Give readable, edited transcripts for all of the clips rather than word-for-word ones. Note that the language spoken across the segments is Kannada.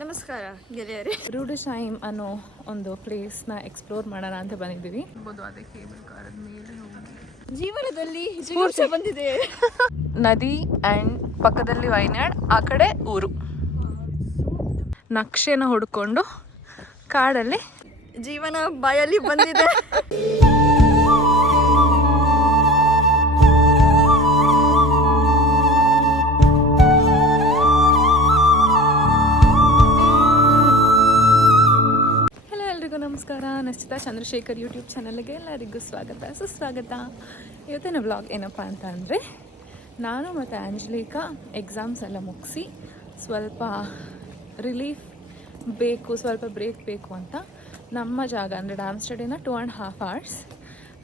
ನಮಸ್ಕಾರ ಗೆಳೆಯರೇ. ರೂಡಶೈಮ್ ಅನ್ನೋ ಒಂದು ಪ್ಲೇಸ್ನ ಎಕ್ಸ್ಪ್ಲೋರ್ ಮಾಡೋಣ ಅಂತ ಬಂದಿದ್ದೀವಿ. ಅದೇ ಕೇಬಲ್ ಕಾರದ ಮೇಲೆ ಜೀವನದಲ್ಲಿ ಸ್ಫೂರ್ತಿ ಬಂದಿದೆ. ನದಿ ಆ್ಯಂಡ್ ಪಕ್ಕದಲ್ಲಿ ವೈನಾಡ್, ಆ ಕಡೆ ಊರು. ನಕ್ಷೆನ ಹುಡ್ಕೊಂಡು ಕಾಡಲ್ಲಿ ಜೀವನ ಬಾಯಲ್ಲಿ ಬಂದಿದೆ. ನಮಸ್ಕಾರ, ನಶ್ಚಿತಾ ಚಂದ್ರಶೇಖರ್ ಯೂಟ್ಯೂಬ್ ಚಾನಲ್ಗೆ ಎಲ್ಲರಿಗೂ ಸ್ವಾಗತ ಸುಸ್ವಾಗತ. ಇವತ್ತಿನ ವ್ಲಾಗ್ ಏನಪ್ಪ ಅಂತ ಅಂದರೆ, ನಾನು ಮತ್ತು ಆಂಜಲಿಕಾ ಎಕ್ಸಾಮ್ಸ್ ಎಲ್ಲ ಮುಗಿಸಿ ಸ್ವಲ್ಪ ರಿಲೀಫ್ ಬೇಕು, ಸ್ವಲ್ಪ ಬ್ರೇಕ್ ಬೇಕು ಅಂತ ನಮ್ಮ ಜಾಗ ಅಂದರೆ ಡ್ಯಾಮ್ ಸ್ಟಡಿನ 2.5 hours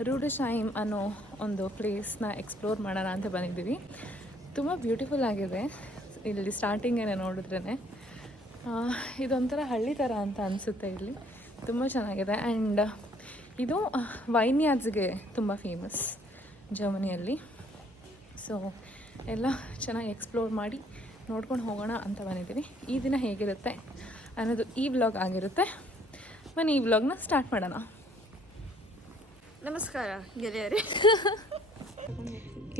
ರೂಡಶೈಮ್ ಅನ್ನೋ ಒಂದು ಪ್ಲೇಸ್ನ ಎಕ್ಸ್ಪ್ಲೋರ್ ಮಾಡೋಣ ಅಂತ ಬಂದಿದ್ದೀವಿ. ತುಂಬ ಬ್ಯೂಟಿಫುಲ್ ಆಗಿದೆ. ಇಲ್ಲಿ ಸ್ಟಾರ್ಟಿಂಗೇನೆ ನೋಡಿದ್ರೇ ಇದೊಂಥರ ಹಳ್ಳಿ ಥರ ಅಂತ ಅನಿಸುತ್ತೆ. ಇಲ್ಲಿ ತುಂಬ ಚೆನ್ನಾಗಿದೆ. ಆ್ಯಂಡ್ ಇದು ವೈನ್ಯಾರ್ಡ್ಸ್ಗೆ ತುಂಬ ಫೇಮಸ್ ಜರ್ಮನಿಯಲ್ಲಿ. ಸೊ ಎಲ್ಲ ಚೆನ್ನಾಗಿ ಎಕ್ಸ್ಪ್ಲೋರ್ ಮಾಡಿ ನೋಡ್ಕೊಂಡು ಹೋಗೋಣ ಅಂತ ಬಂದಿದ್ದೀವಿ. ಈ ದಿನ ಹೇಗಿರುತ್ತೆ ಅನ್ನೋದು ಈ ವ್ಲಾಗ್ ಆಗಿರುತ್ತೆ. ಬನ್ನಿ ಈ ವ್ಲಾಗ್ನ ಸ್ಟಾರ್ಟ್ ಮಾಡೋಣ. ನಮಸ್ಕಾರ ಗೆಳೆಯರೇ.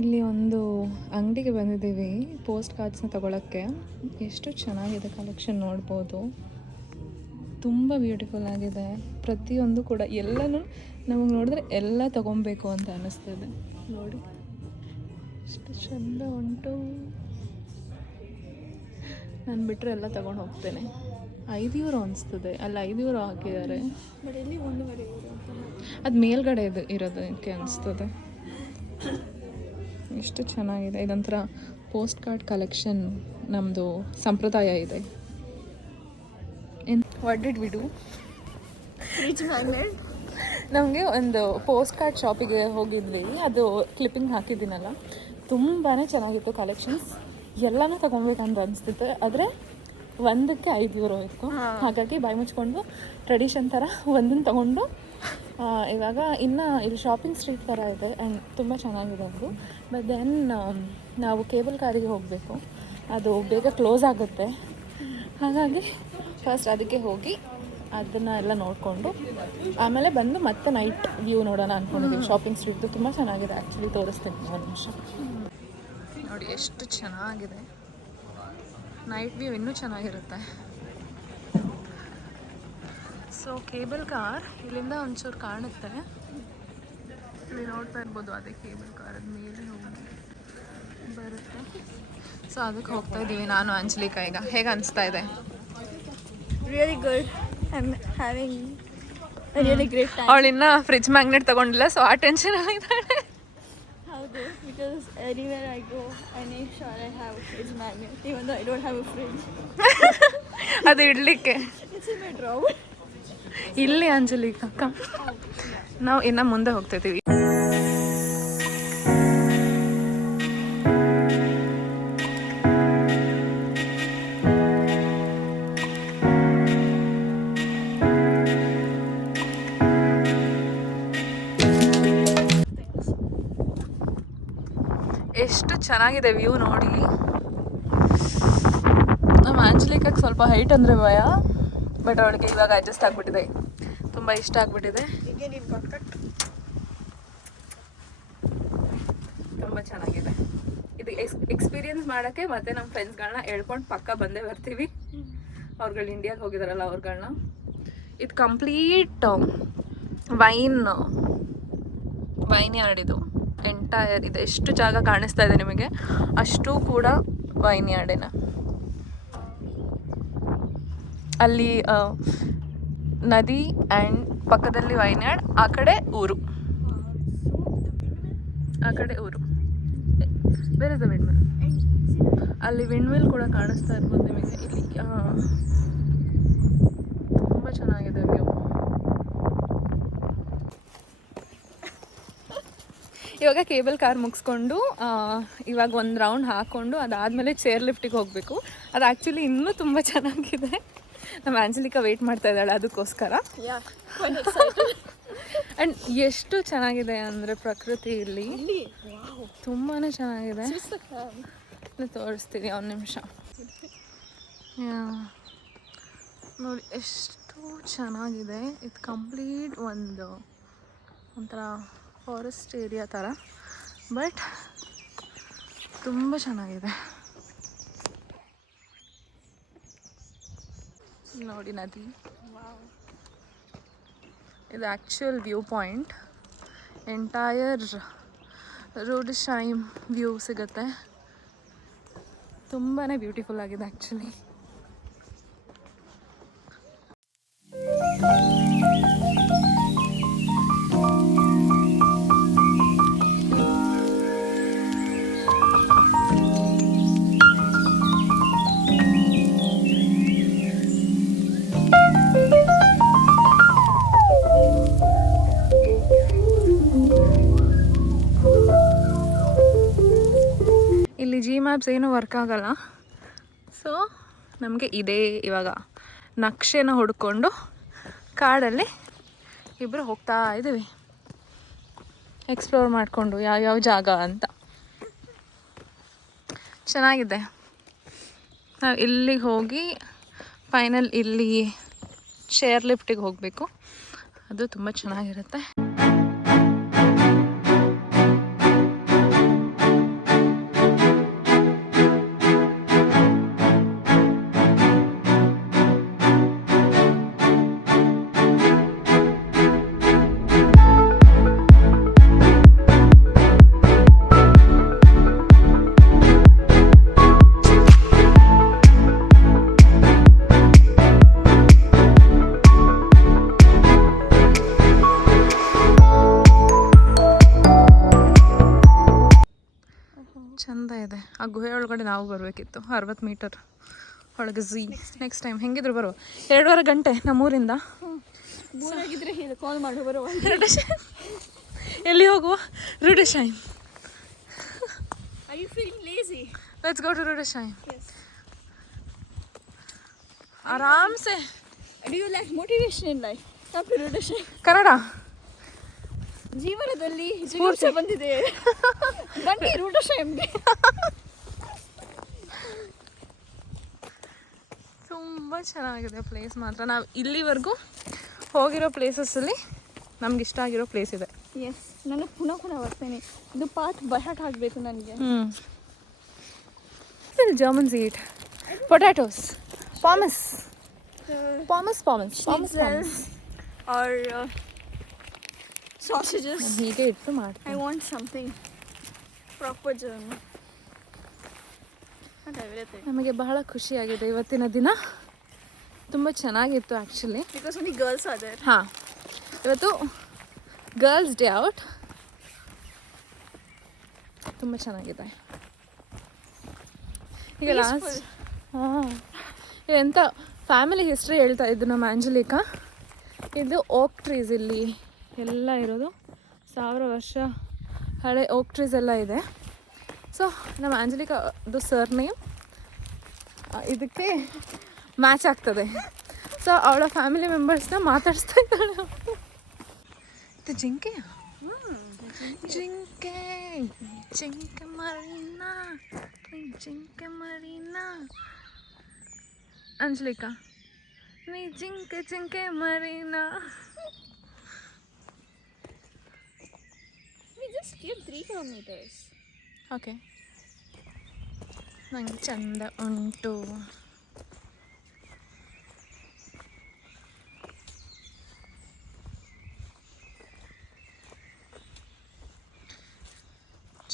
ಇಲ್ಲಿ ಒಂದು ಅಂಗಡಿಗೆ ಬಂದಿದ್ದೀವಿ ಪೋಸ್ಟ್ ಕಾರ್ಡ್ಸ್ನ ತೊಗೊಳಕ್ಕೆ. ಎಷ್ಟು ಚೆನ್ನಾಗಿದೆ ಕಲೆಕ್ಷನ್ ನೋಡ್ಬೋದು. ತುಂಬ ಬ್ಯೂಟಿಫುಲ್ ಆಗಿದೆ. ಪ್ರತಿಯೊಂದು ಕೂಡ ಎಲ್ಲನೂ ನಮಗೆ ನೋಡಿದ್ರೆ ಎಲ್ಲ ತೊಗೊಬೇಕು ಅಂತ ಅನ್ನಿಸ್ತದೆ. ನೋಡಿ ಎಷ್ಟು ಚಂದ ಉಂಟು. ನಾನು ಬಿಟ್ಟರೆ ಎಲ್ಲ ತೊಗೊಂಡು ಹೋಗ್ತೇನೆ. €5 ಅನಿಸ್ತದೆ. ಅಲ್ಲಿ €5 ಹಾಕಿದ್ದಾರೆ. ಬಟ್ ಎಲ್ಲಿ 1.5 € ಅದು ಮೇಲ್ಗಡೆ ಇರೋದಕ್ಕೆ ಅನಿಸ್ತದೆ. ಎಷ್ಟು ಚೆನ್ನಾಗಿದೆ. ಇದೊಂಥರ ಪೋಸ್ಟ್ ಕಾರ್ಡ್ ಕಲೆಕ್ಷನ್ ನಮ್ಮದು ಸಂಪ್ರದಾಯ ಇದೆ. What did we do? Fridge magnet. ನಮಗೆ ಒಂದು ಪೋಸ್ಟ್ ಕಾರ್ಡ್ ಶಾಪಿಗೆ ಹೋಗಿದ್ವಿ. ಅದು ಕ್ಲಿಪ್ಪಿಂಗ್ ಹಾಕಿದ್ದೀನಲ್ಲ, ತುಂಬಾ ಚೆನ್ನಾಗಿತ್ತು ಕಲೆಕ್ಷನ್ಸ್. ಎಲ್ಲನೂ ತೊಗೊಬೇಕಂತ ಅನಿಸ್ತಿತ್ತು. ಆದರೆ ಒಂದಕ್ಕೆ €5 ಇತ್ತು. ಹಾಗಾಗಿ ಬಾಯಿ ಮುಚ್ಕೊಂಡು ಟ್ರೆಡಿಷನ್ ಥರ ಒಂದನ್ನು ತೊಗೊಂಡು ಇವಾಗ ಇನ್ನು ಇಲ್ಲಿ ಶಾಪಿಂಗ್ ಸ್ಟ್ರೀಟ್ ಥರ ಇದೆ ಆ್ಯಂಡ್ ತುಂಬ ಚೆನ್ನಾಗಿದೆ ಅದು. ಬಟ್ ದೆನ್ ನಾವು ಕೇಬಲ್ ಕಾರಿಗೆ ಹೋಗಬೇಕು. ಅದು ಬೇಗ ಕ್ಲೋಸ್ ಆಗುತ್ತೆ. ಹಾಗಾಗಿ ಫಸ್ಟ್ ಅದಕ್ಕೆ ಹೋಗಿ ಅದನ್ನು ಎಲ್ಲ ನೋಡಿಕೊಂಡು ಆಮೇಲೆ ಬಂದು ಮತ್ತೆ ನೈಟ್ ವ್ಯೂ ನೋಡೋಣ ಅಂದ್ಕೊಂಡಿದ್ದೀವಿ. ಶಾಪಿಂಗ್ ಸ್ಟ್ರೀಟ್ದು ತುಂಬ ಚೆನ್ನಾಗಿದೆ. ಆ್ಯಕ್ಚುಲಿ ತೋರಿಸ್ತೀನಿ ಒಂದು ನಿಮಿಷ. ನೋಡಿ ಎಷ್ಟು ಚೆನ್ನಾಗಿದೆ. ನೈಟ್ ವ್ಯೂ ಇನ್ನೂ ಚೆನ್ನಾಗಿರುತ್ತೆ. ಸೊ ಕೇಬಲ್ ಕಾರ್ ಇಲ್ಲಿಂದ ಒಂಚೂರು ಕಾಣುತ್ತೆ. ಇಲ್ಲಿ ನೋಡ್ತಾ ಇರ್ಬೋದು. ಅದೇ ಕೇಬಲ್ ಕಾರದ ಮೇಲೆ ಬರುತ್ತೆ. ಸೊ ಅದಕ್ಕೆ ಹೋಗ್ತಾ ಇದ್ದೀವಿ ನಾನು ಆಂಜಲಿಕಾ. ಈಗ ಹೇಗೆ ಅನಿಸ್ತಾ ಇದೆ? Really good. I'm having a really great time. ಅವಳಿನ್ನ ಫ್ರಿಡ್ಜ್ ಮ್ಯಾಗ್ನೆಟ್ ತಗೊಂಡಿಲ್ಲ, ಸೊ ಆ ಟೆನ್ಷನ್ ಆಗಿದ್ದಾಳೆ. ಹೌದು, because anywhere I go I make sure I have a fridge magnet even though I don't have a fridge. ಅದು ಇಡ್ಲಿಕ್ಕೆ it's in my drawer. ಇಲ್ಲಿ ಆಂಜಲಿಕಾ ಅಕ್ಕ, ನಾವು ಇನ್ನು ಮುಂದೆ ಹೋಗ್ತಾ ಇದ್ದೀವಿ. ಎಷ್ಟು ಚೆನ್ನಾಗಿದೆ ವ್ಯೂ ನೋಡಿ. ನಮ್ಮ ಆಂಜಲಿಕಾಗೆ ಸ್ವಲ್ಪ ಹೈಟ್ ಅಂದರೆ ಭಯ, ಬಟ್ ಅವಳಿಗೆ ಇವಾಗ ಅಡ್ಜಸ್ಟ್ ಆಗಿಬಿಟ್ಟಿದೆ. ತುಂಬ ಇಷ್ಟ ಆಗಿಬಿಟ್ಟಿದೆ. ತುಂಬ ಚೆನ್ನಾಗಿದೆ. ಇದು ಎಕ್ಸ್ಪೀರಿಯನ್ಸ್ ಮಾಡೋಕ್ಕೆ ಮತ್ತೆ ನಮ್ಮ ಫ್ರೆಂಡ್ಸ್ಗಳನ್ನ ಹೇಳ್ಕೊಂಡು ಪಕ್ಕ ಬಂದೇ ಬರ್ತೀವಿ. ಅವ್ರುಗಳು ಇಂಡಿಯಾಗೆ ಹೋಗಿದಾರಲ್ಲ ಅವ್ರುಗಳನ್ನ. ಇದು ಕಂಪ್ಲೀಟ್ ವೈನ್ ಯಾರ್ಡ್. ಇದು ಎಂಟೈರ್ ಇದೆ. ಎಷ್ಟು ಜಾಗ ಕಾಣಿಸ್ತಾ ಇದೆ ನಿಮಗೆ, ಅಷ್ಟು ಕೂಡ ವೈನ್ ಯಾರ್ಡೇನ. ಅಲ್ಲಿ ನದಿ ಆ್ಯಂಡ್ ಪಕ್ಕದಲ್ಲಿ ವೈನ್ಯಾರ್ಡ್, ಆ ಕಡೆ ಊರು. ಬೇರೆ ಇದೆ ವಿಂಡ್ಮಿಲ್. ಅಲ್ಲಿ ವಿಂಡ್ಮಿಲ್ ಕೂಡ ಕಾಣಿಸ್ತಾ ಇರ್ಬೋದು ನಿಮಗೆ. ಇಲ್ಲಿ ತುಂಬ ಚೆನ್ನಾಗಿದೆ ವ್ಯೂ. ಇವಾಗ ಕೇಬಲ್ ಕಾರ್ ಮುಗಿಸ್ಕೊಂಡು ಇವಾಗ ಒಂದು ರೌಂಡ್ ಹಾಕ್ಕೊಂಡು ಅದಾದಮೇಲೆ ಚೇರ್ ಲಿಫ್ಟಿಗೆ ಹೋಗಬೇಕು. ಅದು ಆ್ಯಕ್ಚುಲಿ ಇನ್ನೂ ತುಂಬ ಚೆನ್ನಾಗಿದೆ. ನಮ್ಮ ಆಂಜಲಿಕಾ ವೆಯ್ಟ್ ಮಾಡ್ತಾ ಇದ್ದಾಳೆ ಅದಕ್ಕೋಸ್ಕರ. ಆ್ಯಂಡ್ ಎಷ್ಟು ಚೆನ್ನಾಗಿದೆ ಅಂದರೆ ಪ್ರಕೃತಿ ಇಲ್ಲಿ ತುಂಬಾ ಚೆನ್ನಾಗಿದೆ. ತೋರಿಸ್ತೀನಿ ಒಂದು ನಿಮಿಷ. ನೋಡಿ ಎಷ್ಟು ಚೆನ್ನಾಗಿದೆ. ಇದು ಕಂಪ್ಲೀಟ್ ಒಂಥರ ಫಾರೆಸ್ಟ್ ಏರಿಯಾ ಥರ, ಬಟ್ ತುಂಬ ಚೆನ್ನಾಗಿದೆ. ನೋಡಿ ನದಿ, ಇದು actual view point. Entire Rudesheim view ಸಿಗುತ್ತೆ. ತುಂಬಾ ಬ್ಯೂಟಿಫುಲ್ ಆಗಿದೆ ಆ್ಯಕ್ಚುಲಿ. ಇಲ್ಲಿ ಜಿ ಮ್ಯಾಪ್ಸ್ ಏನೂ ವರ್ಕ್ ಆಗಲ್ಲ. ಸೊ ನಮಗೆ ಇದೇ ಇವಾಗ ನಕ್ಷೆನ ಹುಡ್ಕೊಂಡು ಕಾಡಲ್ಲಿ ಇಬ್ಬರು ಹೋಗ್ತಾ ಇದ್ದೀವಿ, ಎಕ್ಸ್ಪ್ಲೋರ್ ಮಾಡಿಕೊಂಡು ಯಾವ್ಯಾವ ಜಾಗ ಅಂತ. ಚೆನ್ನಾಗಿದೆ. ನಾವು ಇಲ್ಲಿಗೆ ಹೋಗಿ ಫೈನಲ್ ಇಲ್ಲಿ ಚೇರ್ ಲಿಫ್ಟಿಗೆ ಹೋಗಬೇಕು. ಅದು ತುಂಬ ಚೆನ್ನಾಗಿರುತ್ತೆ. ಚಂದ ಇದೆ. ಆ ಗುಹೆ ಒಳಗಡೆ ನಾವು ಬರಬೇಕಿತ್ತು, 60 ಮೀಟರ್ ಒಳಗೆ. ನೆಕ್ಸ್ಟ್ ಟೈಮ್ ಹೆಂಗಿದ್ರು ಬರುವ. 2.5 ಗಂಟೆ ನಮ್ಮೂರಿಂದ. ಕಾಲ್ ಮಾಡಿ ಬರುವ. ಎಲ್ಲಿ ಹೋಗುವ? ರೂಡಶೈಮ್. Are you feeling lazy? Let's go to ರೂಡಶೈಮ್. Yes. ಆರಾಮ್ ಸೆ. Do you lack motivation in life? Come to ರೂಡಶೈಮ್. Kannada ಜೀವನದಲ್ಲಿ ಜಿಗುಪ್ಸೆ ಬಂದಿದೆ, ಬನ್ನಿ ರೂಡಶೈಮ್ಗೆ. ತುಂಬ ಚೆನ್ನಾಗಿದೆ ಪ್ಲೇಸ್ ಮಾತ್ರ. ನಾವು ಇಲ್ಲಿವರೆಗೂ ಹೋಗಿರೋ ಪ್ಲೇಸಸ್ಸಲ್ಲಿ ನಮ್ಗೆ ಇಷ್ಟ ಆಗಿರೋ ಪ್ಲೇಸ್ ಇದೆ. ಎಸ್, ನಾನು ಪುನಃ ಬರ್ತೇನೆ. ಇದು ಪಾತ್ ಬಹಾಟ್ ಆಗಬೇಕು ನನಗೆ. ಜರ್ಮನ್ ಸ್ವೀಟ್, ಪೊಟ್ಯಾಟೋಸ್, ಪಾಮಸ್ or sausages. ಹೀಗೆ ಇಟ್ಟು ಮಾಡ್ತೀನಿ. I want something proper German. Not everything. ನಮಗೆ ಬಹಳ ಖುಷಿಯಾಗಿದೆ ಇವತ್ತಿನ ದಿನ. ತುಂಬ ಚೆನ್ನಾಗಿತ್ತು actually. Because only girls are there. ಹಾಂ, ಇವತ್ತು ಗರ್ಲ್ಸ್ ಡೇ ಔಟ್. ತುಂಬ ಚೆನ್ನಾಗಿದೆ. ಈಗ ಲಾಸ್ಟ್ ಎಂಥ ಫ್ಯಾಮಿಲಿ ಹಿಸ್ಟ್ರಿ ಹೇಳ್ತಾ ಇದ್ದು ನಮ್ಮ ಆಂಜಲಿಕಾ. ಇದು ಓಕ್ ಟ್ರೀಸ್ ಇಲ್ಲಿ ಎಲ್ಲ ಇರೋದು, 1000 ವರ್ಷ ಹಳೆ ಓಕ್ ಟ್ರೀಸ್ ಎಲ್ಲ ಇದೆ. ಸೊ ನಮ್ಮ ಆಂಜಲಿಕಾದು ಸರ್ ನೇಮ್ ಇದಕ್ಕೆ ಮ್ಯಾಚ್ ಆಗ್ತದೆ. ಸೊ ಅವಳ ಫ್ಯಾಮಿಲಿ ಮೆಂಬರ್ಸ್ನ ಮಾತಾಡಿಸ್ತಾ ಇದ್ದಾಳೆ. ಇದು ಜಿಂಕೆ, ಜಿಂಕೆ ಜಿಂಕೆ ಮರೀನಾ, ಜಿಂಕೆ ಮರೀನಾ. ಅಂಜಲಿಕಾ, ನೀ ಜಿಂಕೆ ಜಿಂಕೆ Marina. We just came 3 kilometers. Okay, ನನಗೆ ಚಂದ ಉಂಟು.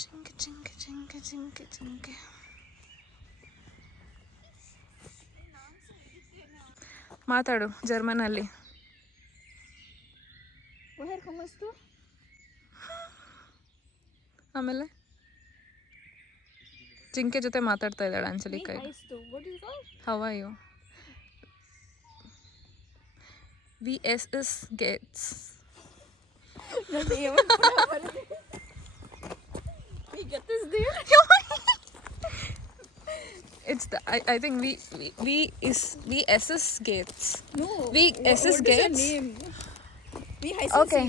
ಜಿಂಕೆ ಜಿಂಕೆ ಜಿಂಕೆ ಜಿಂಕೆ ಜಿಂಕೆ. ಮಾತಾಡು ಜರ್ಮನಲ್ಲಿ. Woher kommst du? ಆಮೇಲೆ ಜಿಂಕೆ ಜೊತೆ ಮಾತಾಡ್ತಾ ಇದ್ದಾಳೆ Angelika. How are you? VSS Gates. It's the I think VSS Gates. No. VSS Gates. What is your name? Okay.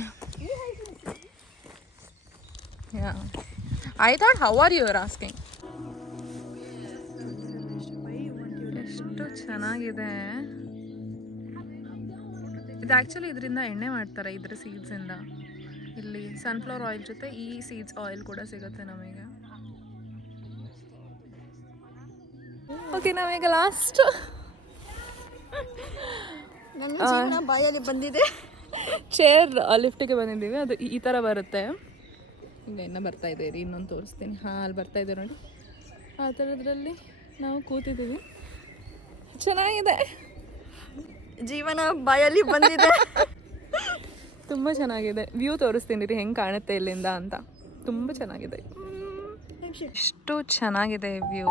Yeah. I thought how are you were asking. ಎಷ್ಟು ಚೆನ್ನಾಗಿದೆ. ಇದು ಆ್ಯಕ್ಚುಲಿ ಇದರಿಂದ ಎಣ್ಣೆ ಮಾಡ್ತಾರೆ, ಇದ್ರ ಸೀಡ್ಸಿಂದ. ಇಲ್ಲಿ ಸನ್ಫ್ಲವರ್ ಆಯಿಲ್ ಜೊತೆ ಈ ಸೀಡ್ಸ್ ಆಯಿಲ್ ಕೂಡ ಸಿಗುತ್ತೆ ನಮಗೆ. ಓಕೆ, ನಾವೀಗ ಲಾಸ್ಟ್ ನನ್ನ ಜೀವನ ಬಾಯಲ್ಲಿ ಬಂದಿದೆ. ಚೇರ್ ಲಿಫ್ಟಿಗೆ ಬಂದಿದ್ದೀವಿ. ಅದು ಈ ಥರ ಬರುತ್ತೆ. ಈಗ ಇನ್ನೂ ಬರ್ತಾ ಇದೆ ರೀ, ಇನ್ನೊಂದು ತೋರಿಸ್ತೀನಿ. ಹಾಂ, ಅಲ್ಲಿ ಬರ್ತಾ ಇದೆ ನೋಡಿ. ಆ ಥರದ್ರಲ್ಲಿ ನಾವು ಕೂತಿದ್ದೀವಿ. ಚೆನ್ನಾಗಿದೆ, ಜೀವನ ಬಾಯಲ್ಲಿ ಬಂದಿದೆ. ತುಂಬ ಚೆನ್ನಾಗಿದೆ. ವ್ಯೂ ತೋರಿಸ್ತೀನಿ ರೀ ಹೆಂಗೆ ಕಾಣುತ್ತೆ ಇಲ್ಲಿಂದ ಅಂತ. ತುಂಬ ಚೆನ್ನಾಗಿದೆ, ಎಷ್ಟು ಚೆನ್ನಾಗಿದೆ ವ್ಯೂ.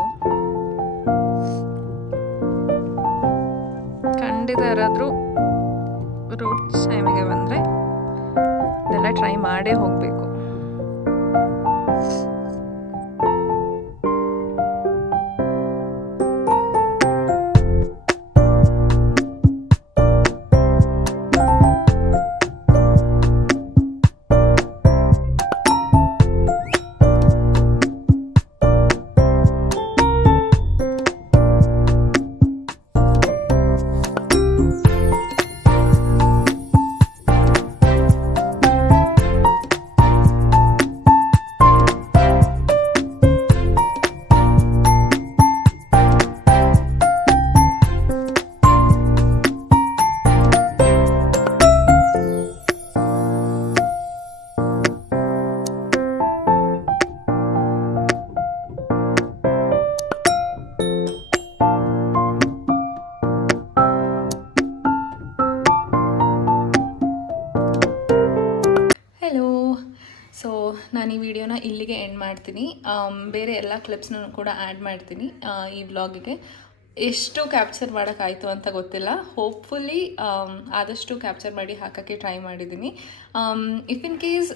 ಖಂಡಿತ ಯಾರಾದರೂ ರೋಡ್ ಟೈಮಿಗೆ ಬಂದರೆ ಇದೆಲ್ಲ ಟ್ರೈ ಮಾಡೇ ಹೋಗಬೇಕು. ಸೊ ನಾನು ಈ ವಿಡಿಯೋನ ಇಲ್ಲಿಗೆ ಎಂಡ್ ಮಾಡ್ತೀನಿ. ಬೇರೆ ಎಲ್ಲ ಕ್ಲಿಪ್ಸ್ನೂ ಕೂಡ ಆ್ಯಡ್ ಮಾಡ್ತೀನಿ ಈ ವ್ಲಾಗಿಗೆ. ಎಷ್ಟು ಕ್ಯಾಪ್ಚರ್ ಮಾಡೋಕ್ಕಾಯಿತು ಅಂತ ಗೊತ್ತಿಲ್ಲ. ಹೋಪ್ಫುಲಿ ಆದಷ್ಟು ಕ್ಯಾಪ್ಚರ್ ಮಾಡಿ ಹಾಕೋಕ್ಕೆ ಟ್ರೈ ಮಾಡಿದ್ದೀನಿ. ಇಫ್ ಇನ್ ಕೇಸ್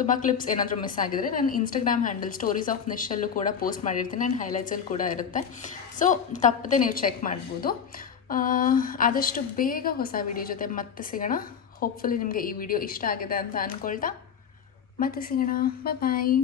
ತುಂಬ ಕ್ಲಿಪ್ಸ್ ಏನಾದರೂ ಮಿಸ್ ಆಗಿದರೆ ನಾನು ಇನ್ಸ್ಟಾಗ್ರಾಮ್ ಹ್ಯಾಂಡಲ್ ಸ್ಟೋರೀಸ್ ಆಫ್ ನಿಶಲ್ಲೂ ಕೂಡ ಪೋಸ್ಟ್ ಮಾಡಿರ್ತೀನಿ. ನಾನು ಹೈಲೈಟ್ಸಲ್ಲಿ ಕೂಡ ಇರುತ್ತೆ. ಸೊ ತಪ್ಪದೆ ನೀವು ಚೆಕ್ ಮಾಡ್ಬೋದು. ಆದಷ್ಟು ಬೇಗ ಹೊಸ ವಿಡಿಯೋ ಜೊತೆ ಮತ್ತೆ ಸಿಗೋಣ. ಹೋಪ್ಫುಲಿ ನಿಮಗೆ ಈ ವಿಡಿಯೋ ಇಷ್ಟ ಆಗಿದೆ ಅಂತ ಅಂದ್ಕೊಳ್ತಾ ಮತ್ತೆ ಸಿಗೋಣ. ಬಾಯ್.